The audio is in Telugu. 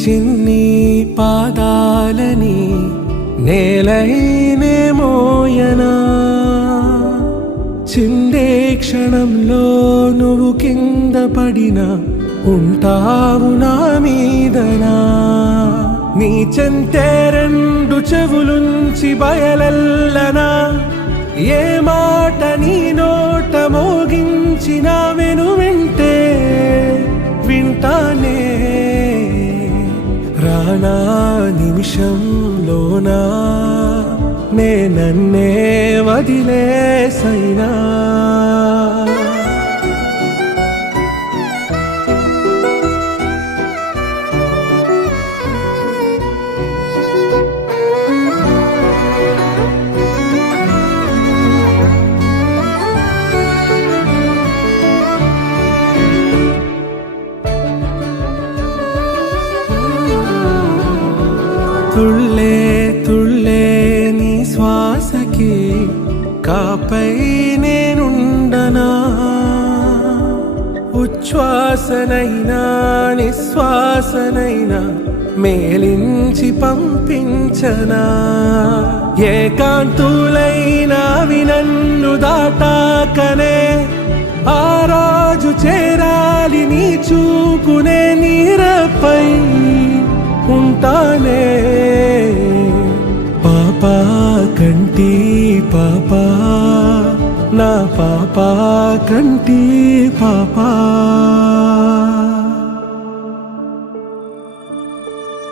చిన్ని పాదాలని నేలైనే మోయనా, చిందే క్షణంలో నువ్వు కింద పడినా ఉంటావు నా మీదనా. నీ చెంతే రెండు చెవులుంచి బయలెల్లనా, ఏ మాట నీ నోట మోగించిన వెను వింటే వింటానే. రానా నిమిషంలోనా నే నన్నే వదిలేసైనా. తుళ్ళే తుళ్ళే నీ శ్వాసకి కాపై నేనుండనా, ఉచ్ఛ్వాసనైనా నిశ్వాసనైనా మేలించి పంపించనా. ఏకాంతులైనవి నన్ను దాటాకనే ఆ రాజు చేరాలి నీ చూపునే నీరపై ఉంటానే. పాపా కంటి పాపా నా పాపా కంటి పాపా.